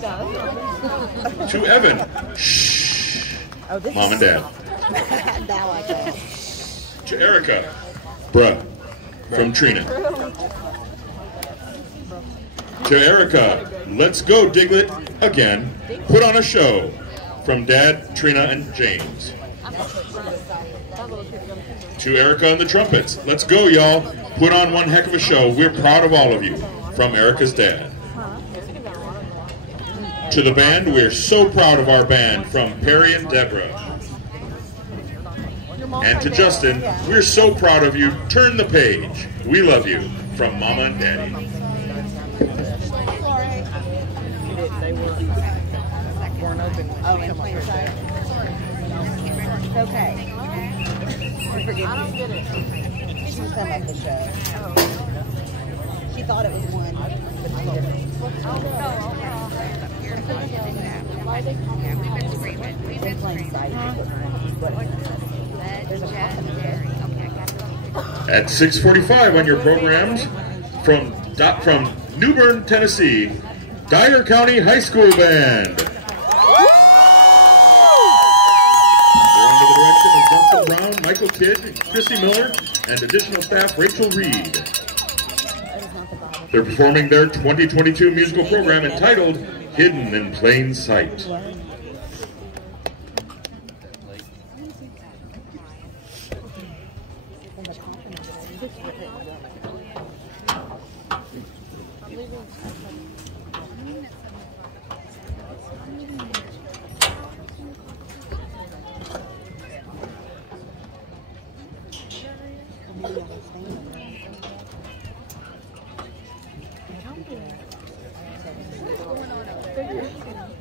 To Evan, shh, Mom and Dad. Now I go. To Erica, bruh, from Trina. To Erica, let's go Diglett, again, put on a show, from Dad, Trina, and James. To Erica and the trumpets, let's go y'all, put on one heck of a show, we're proud of all of you, from Erica's dad. To the band, we're so proud of our band, from Perry and Deborah. And to Justin, we're so proud of you, turn the page, we love you, from Mama and Daddy. It's okay. Forgive me. I don't get it. She was of the show. She thought it was one, but it's different. At 6:45 on your programs, from New Bern, Tennessee, Dyer County High School Band. They're under the direction of Justin Brown, Michael Kidd, Chrissy Miller, and additional staff Rachel Reed. They're performing their 2022 musical program entitled Hidden in Plain Sight.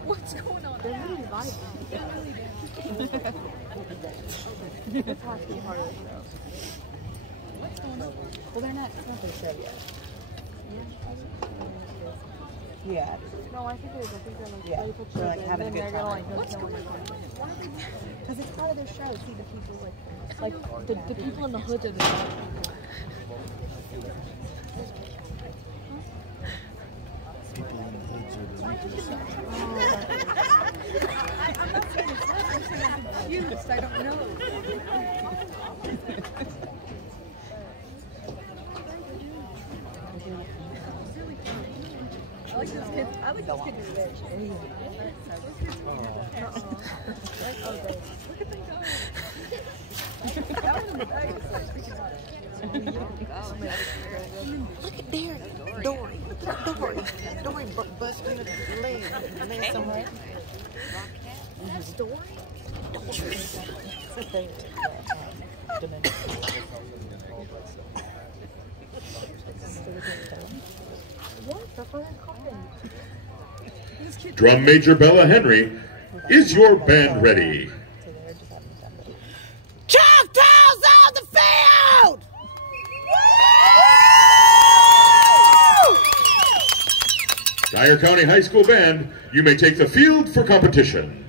What's going on? They're really vibing. This has to be part of the show. What's going on? Well, they're not their show yet. Yeah. No, I think they're like Yeah. play pictures They're like and having a then good they're gonna time. like what's going on? Because it's part of their show. See the people Like the people in the hood are the I'm not saying it's not. I'm saying I'm confused. I don't know. I like those kids. I like those kids rich. Look at there, Dory. Look at Dory. Dory busting the leg somewhere. That's Dory? Drum Major Bella Henry, is your band ready? Choctaws on the field! Dyer County High School Band, you may take the field for competition.